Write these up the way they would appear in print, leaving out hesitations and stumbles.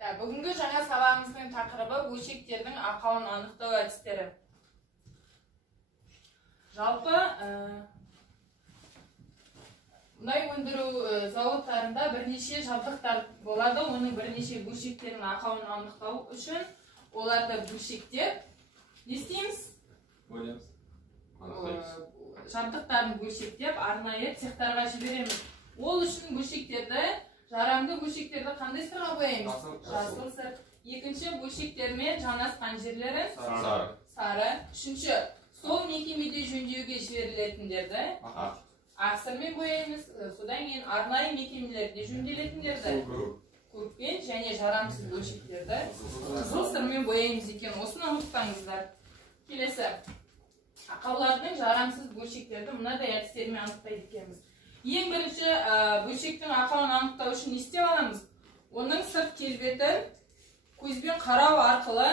Бүгінгі жаңа сабағымыздың тақырыбы бөлшектердің ақауын анықтау әдістері. Жалпы мұнай өндіру зауыттарында бірнеше жабдықтар болады. Оның бірнеше бөлшектердің ақауын анықтау үшін оларды бөлшектер не істейміз? Жабдықтарын бөлшектеп арнайы цехтарға жібереміз. Ол үшін бөлшектерді, жарамды бөлшектерді қандай сырға бояймыз? Жасыл сыр. Екінші, бөлшектермен жанасқан жерлері сары. Үшінші, сол мекемеде жөндеуге жіберілетіндерді ақ сырмен бояймыз. Содан кейін арнайы мекемелерде жөнделетіндерді көкпен және жарамсыз бөлшектерді қызыл сырмен бояймыз екен. Осыны ұмытпаңыздар. Келесі, ақаулардың жарамсыз бөлшектерді мынадай әдістермен анықтайды екенбіз. Ең бірінші бөлшектің ақауын анықтау үшін не істеп аламыз? Оның сырт келбетін көзбен қарау арқылы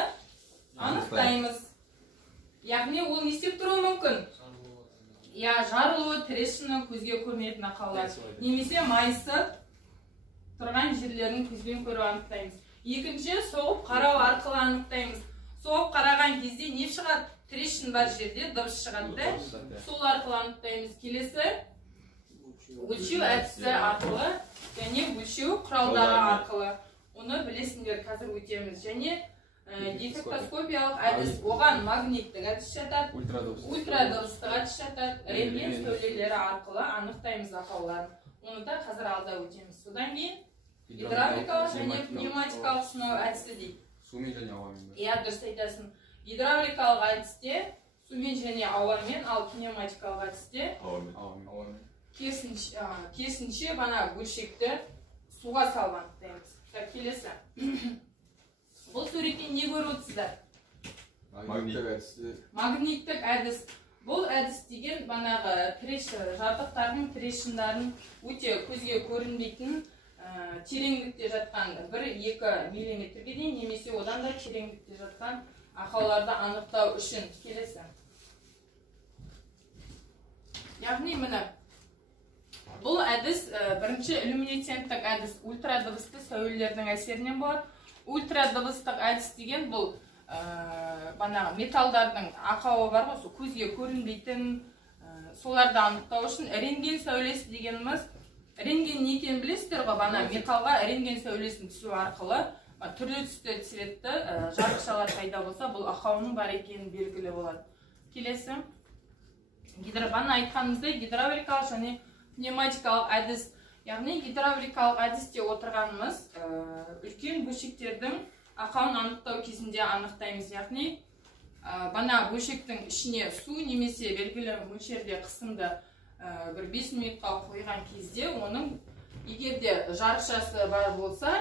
анықтаймыз. Яғни ол не істеп тұруы мүмкін? Жарылуы, трещина, көзге көрінетін ақаулар. Немесе майысып тұрған жерлерін көзбен көру анықтаймыз. Екінші, соғып қарау арқылы анықтаймыз. Соғып қараған кезде не шығады? Трещин бар жерде дыбыс шығады. Сол арқылы анықтаймыз. Келесі, өлшеу әдісі арқылы және өлшеу құралдары арқылы. Оны білесіңдер, қазір өтеміз. Және дефектоскопиялық әдіс, оған магниттік әдіс жатады, ультрадыбыстық әдіс жатады, рентген сәулелері арқылы анықтаймыз ақауларын. Оны да қазір алда өтеміз. Содан кейін гидравликалық және пневматикалық сынау әдісі дейді. Сумен және ауамен. Дұрыс айтасың. Гидравликалық әдісте сумен және ауамен, ал пневматикалық әдісте ауамен. Керісінше бана бөлшекті суға салып анықтаймыз. Келесі. Бұл суреттен не көріп отырсыздар? Магниттік әдіс. Бұл әдіс деген банағы жабдықтардың трещиндарын өте көзге көрінбейтін тереңдікте жатқан 1-2 миллиметрге дейін немесе одан да тереңдікте жатқан ақауларды анықтау үшін. Келесі. Яғни міне бұл әдіс бірінші люминесценттік әдіс ультрадыбысты сәулелердің әсерінен болады. Ультрадыбыстық әдіс деген бұл металдардың ақауы бар ғой, көзге көрінбейтін соларды анықтау үшін. Рентген сәулесі дегеніміз, рентген не екенін білесіздер ғой, металға рентген сәулесін түсу арқылы түрлі түсті цветті жарықшалар пайда болса, бұл ақауының бар екенін белгілі болады. Келесі, айтқанымыздай гидравликалық және пневматикалық әдіс. Яғни гидравликалық әдісте отырғанымыз үлкен бөлшектердің ақауын анықтау кезінде анықтаймыз. Яғни бөлшектің ішіне су немесе белгілі мөлшерде қысымды 5 минутқа қойған кезде оның егерде жарықшасы бар болса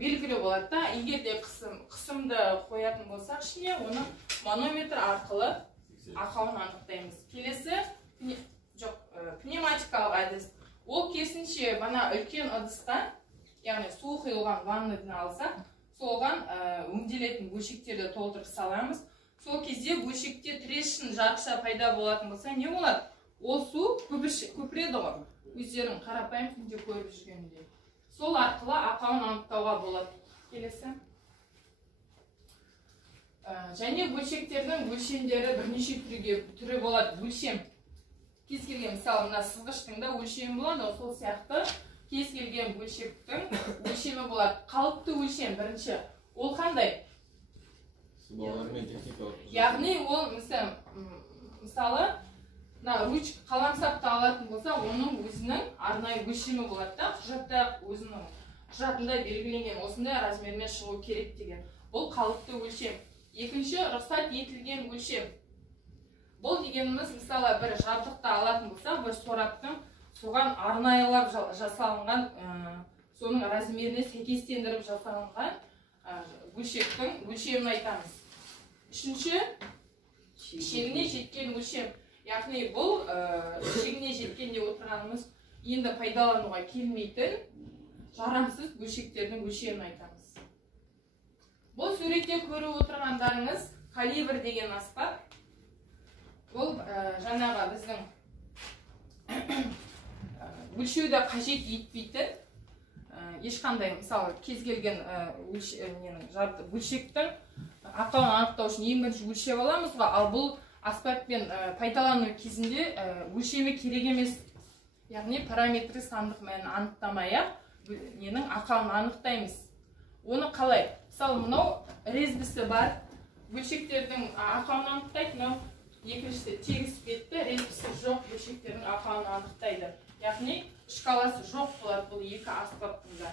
белгілі болады да, егерде қысымды қоятын болсақ ішіне оны манометр арқылы ақауын анықтаймыз. Келесі, пневматикалық әдіс. Ол керісінше үлкен ыдысқа, яғни су құйылған ванныны алсақ, соған өңделетін бөлшектерді толтырып саламыз. Сол кезде бөлшекте трещин жарықша пайда болатын болса, не болады? Ол су көпіреді ғой, өздерің қарапайым күнде көріп жүргендей. Сол арқылы ақауын анықтауға болады. Келесі. Және бөлшектердің өлшемдері бірнеше түрі болады. Өлшем. Кез келген, мысалы, мына сызғыштың да өлшемі болады, сол сияқты кез келген бөлшектің өлшемі болады. Қалыпты өлшем бірінші. Ол қандай? Яғни ол, мысалы, қаламсапты алатын болса, оның өзінің арнайы өлшемі болады да, құжатта өзінің құжатында белгіленген осындай размермен шығу керек деген. Бұл қалыпты өлшем. Екінші, рұқсат етілген өлшем. Бұл дегеніміз, мысалы, бір жабдықты алатын болса, бір сораптың соған арнайылап жасалынған, соның размеріне сәйкестендіріп жасалынған бөлшектің өлшемін айтамыз. Үшінші, шегіне жеткен өлшем. Яғни бұл шегіне жеткенде отырғанымыз енді пайдалануға келмейтін жарамсыз бөлшектердің өлшемін айтамыз. Бұл суретте көріп отырғандарыңыз калибр деген аспап. Бұл жаңаға біздің өлшеуді қажет етпейтін ешқандай мысалы кез келген бөлшектің ақауын анықтау үшін ең бірінші өлшеп аламыз ғой, ал бұл аспаппен пайдалану кезінде өлшемі керек емес. Яғни параметрі сандық мәнін анықтамай-ақ ненің ақауын анықтаймыз. Оны қалай? Мысалы, мынау резбісі бар бөлшектердің ақауын анықтайды, мынау екіншісі тегіс бетті резбісі жоқ бөлшектердің ақауын анықтайды. Яғни шкаласы жоқ болады бұл екі аспаптың да.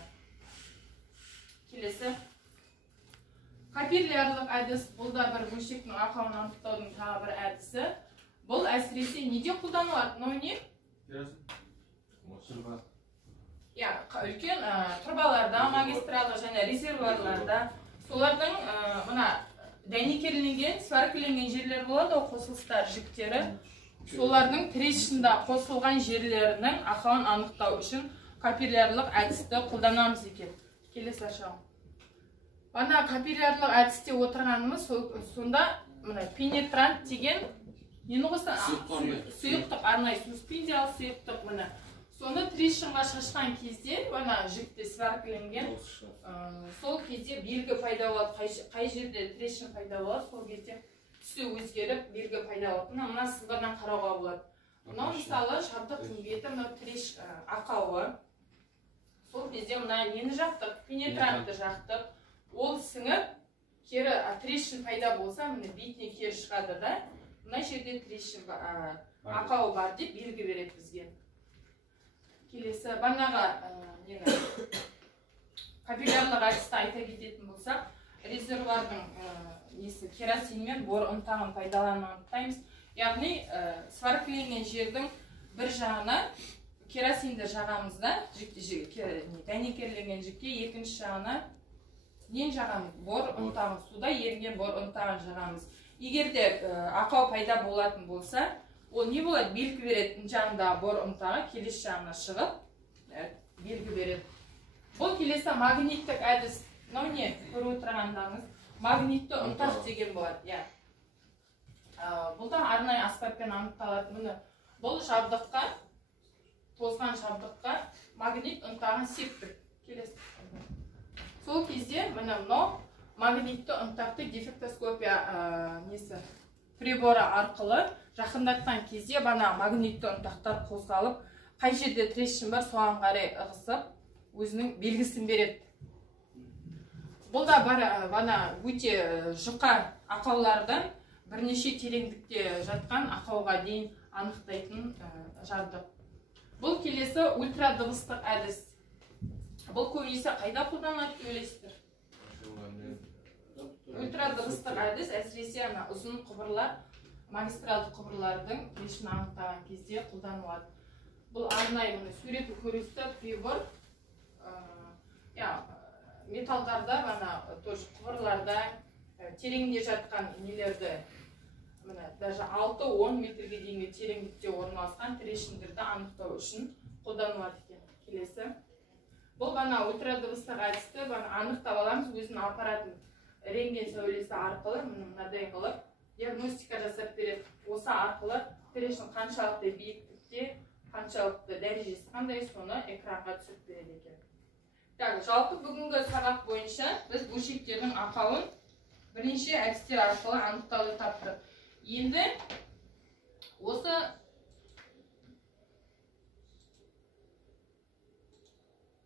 Келесі. Капиллярлық әдіс бұл да бір бөлшектің ақауын анықтаудың тағы бір әдісі. Бұл әсіресе неде қолданылады? Мынау не? Үлкен тұрбаларда, магистралды және резервуарларда, солардың мына дәнекерленген, сваркіленген жерлер болады, қосылыстар жүктері. Солардың трещинда қосылған жерлерінің ақауын анықтау үшін капиллярлық әдісті қолданамыз екен. Келесі ашалым. Ана капиллярлық әдісте отырғанымыз сонда пенетрант деген нені қоса? Сұйықтық, арнайы суспензиялы сұйықтық міне. Соны трещинға шашқан кезде, жүкті сваркіленген, сол кезде белгі пайда болады. Қай жерде трещин пайда болады, сол кезде түсі өзгеріп, белгі пайда болады. Мына сызбадан қарауға болады. Мынау мысалы жабдық беті, мынау ақауы. Сол кезде мына нені жақтық, пенетрантты жақтық. Ол сіңіп, кері трещин пайда болса, бетіне кері шығады да. Мына жерде трещин ақауы бар деп белгі береді бізге. Келесі, банаға капиллярлық әдісті айта кететін болсақ, резервуардың керосинмен бор ұнтағын пайдалануын анықтаймыз. Яғни, сваркіленген жердің бір жағына керосинді жағамыз да, дәнекерленген жүкке, екінші жағына нен жағамыз? Бор ұнтағын, суда ерген бор ұнтағын жағамыз. Егерде ақау пайда болатын болса, ол не болады? Белгі береді, жағында бор ұнтағы келесі жағына шығып, белгі береді. Бұл келесі магниттік әдіс. Мынау не? Көріп отырғандарыңыз. Магнитті ұнтақ деген болады. Бұл да арнайы аспаппен анықталады. Бұл жабдыққа, тозған жабдыққа магнит ұнтағын септік. Келесі. Сол кезде мынау магнитті ұнтақты дефектоскопия приборы арқылы жақындатқан кезде магнитті ұнтақтар қозғалып, қай жерде трещин бар, соған қарай ығысып, өзінің белгісін береді. Бұл да өте жұқа ақаулардан бірнеше тереңдікте жатқан ақауға дейін анықтайтын жабдық. Бұл келесі ультрадыбыстық әдіс. Бұл көбінесе қайда қолданылады деп ойлайсыздар? Ультрадыбыстық әдіс әсіресе ұзын құбырлар, магистралды құбырлардың трещин анықтаған кезде қолданылады. Бұл арнайы суреті көрсетті прибор металдарда, құбырларда тереңде жатқан нелерді, даже 6-10 метрге дейінгі тереңдікте орналасқан трещиндерді анықтау үшін қолданылады екен. Келесі. Бұл ультрадыбыстық әдісті анықтап аламыз, өзінің аппаратын рентген сәулесі арқылы, мынадай қылып диагностика жасап береді. Осы арқылы трещин қаншалықты биіктікте, қаншалықты дәрежесі қандай, соны экранға түсіріп береді екен. Жалпы бүгінгі сабақ бойынша біз бөлшектердің ақауын бірнеше әдістер арқылы анықтауды таптық. Енді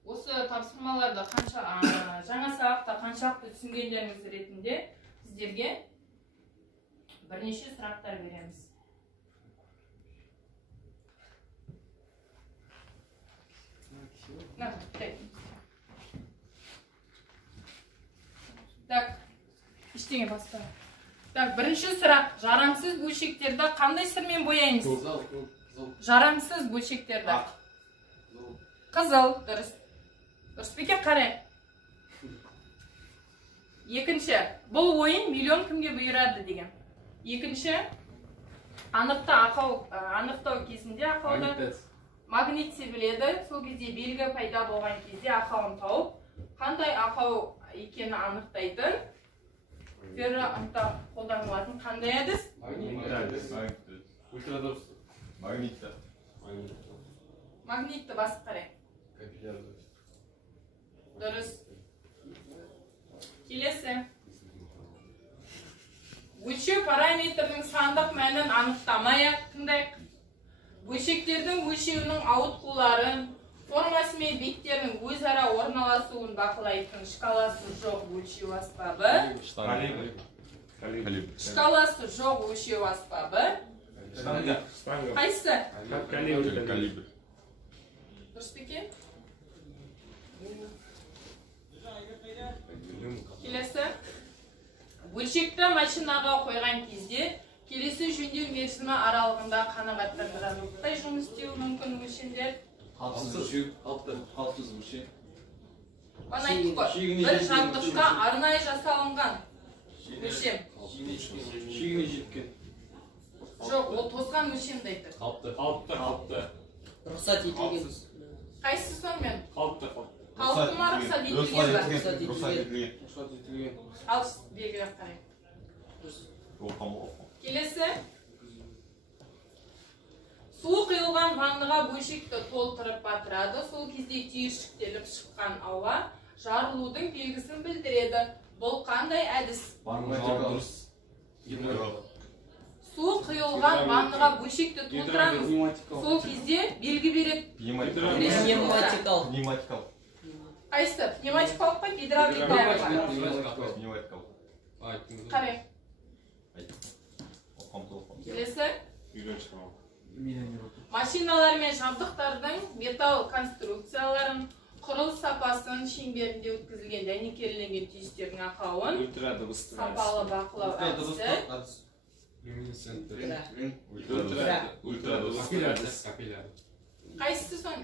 осы тапсырмаларды жаңа сабақта қаншалықты түсінгендеріңіз ретінде сіздерге бірнеше сұрақтар береміз. Ештеңе басқа. Бірінші сұрақ. Жарамсыз бөлшектерді қандай сырмен бояймыз? Жарамсыз бөлшектерді. Қызыл. Дұрыс. Дұрыс бекен қарай. Екінші. Бұл ойын миллион кімге бұйырады деген. Екінші. Анықтау кезінде ақауды магнит себіледі. Сол кезде белгі пайда болған кезде ақауын тауып, қандай ақау екені анықтайтын ферроұнтақ қолданылатын қандай әдіс? Магнитті. Магнитті басып қарай. Дұрыс. Келесі. Өлшеу параметрінің сандық мәнін анықтамай-ақ тыңдайық. Бөлшектердің өлшеуінің ауытқуларын, формасы мен беттерінің өзара орналасуын бақылайтын шкаласы жоқ өлшеу аспабы. Шкаласы жоқ өлшеу аспабы. Қайсы? Калибр. Дұрыс па екен? Келесі. Бөлшекті машинаға қойған кезде келесі жөндеу мерзімі аралығында қанағаттандырады. Қандай жұмыс істеуі мүмкін өлшемдер? Қалыпсыз өлшем. Бана айттық қой. Бір жабдыққа арнайы жасалынған өлшем. Шегіне жеткен. Жоқ, ол тозған өлшемді айтыр. Қалыпты. Рұқсат етілген. Қайсысы сонымен? Қалыпты. Қалыпты ма рұқсат етілген ба? Рұқсат етілген. Ал белгілеп қарайық. Келесі. Су құйылған ваннаға бөлшекті толтырып батырады. Сол кезде түйіршіктеліп шыққан ауа жарылудың белгісін білдіреді. Бұл қандай әдіс? Су құйылған ваннаға бөлшекті толтырамыз. Сол кезде белгі береді. Пневматикалық. Қайсы? Пневматикалық па? Гидравликалық па? Қарайық. Келесі. Машиналар мен жабдықтардың металл конструкцияларын, құрылыс сапасын шеңберінде өткізілген дәнекерленген түйістердің ақауын сапалы бақылау әдісі. Қайсысы соны?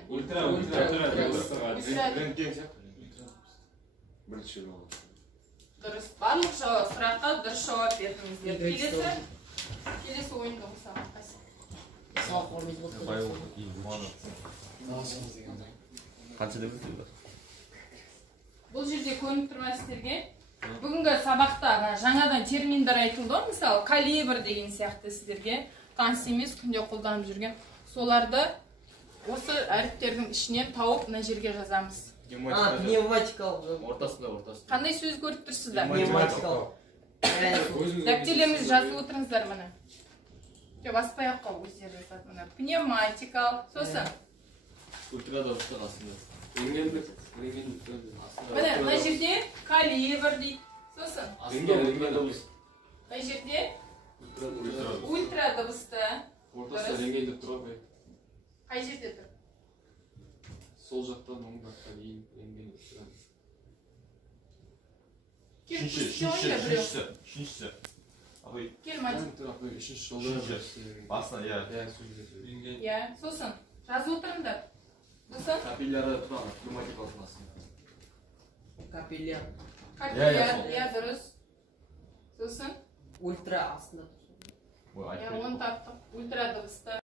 Дұрыс. Барлық сұраққа дұрыс жауап бердіңіздер. Келесі ойынды оқысам. Бұл жерде көрініп тұрмай сіздерге бүгінгі сабақта жаңадан терминдер айтылды ғой, мысалы калибр деген сияқты сіздерге таныс емес, күнде қолданып жүрген. Соларды осы әріптердің ішінен тауып мына жерге жазамыз. Пневматикалық. Ортасында. Қандай сөз көріп тұрсыздар? Пневматикалық. Дәптерлеріңізді жазып отырыңыздар міне. Баспай ақ қой, өздері жазады міне. Пневматикалық. Сосын. Ультрадыбыстық астында. Міне, мына жерде калибр дейді. Сосын. Мына жерде ультрадыбысты. Ортасында рентген деп тұрады. Қай жерде тұр? Сол жақтан оң жаққа дейін рентген деп тұрады. Үшіншісі. Кел, Матик. Үшінші жолда. Басына, Иә, сосын. Жазып отырыңдар. Сосын. Капилляра тұрады. Пневматикалық астында. Капилляр. Капилляр, иә, дұрыс. Сосын. Ультра астында. Оны таптық. Ультрадыбысты.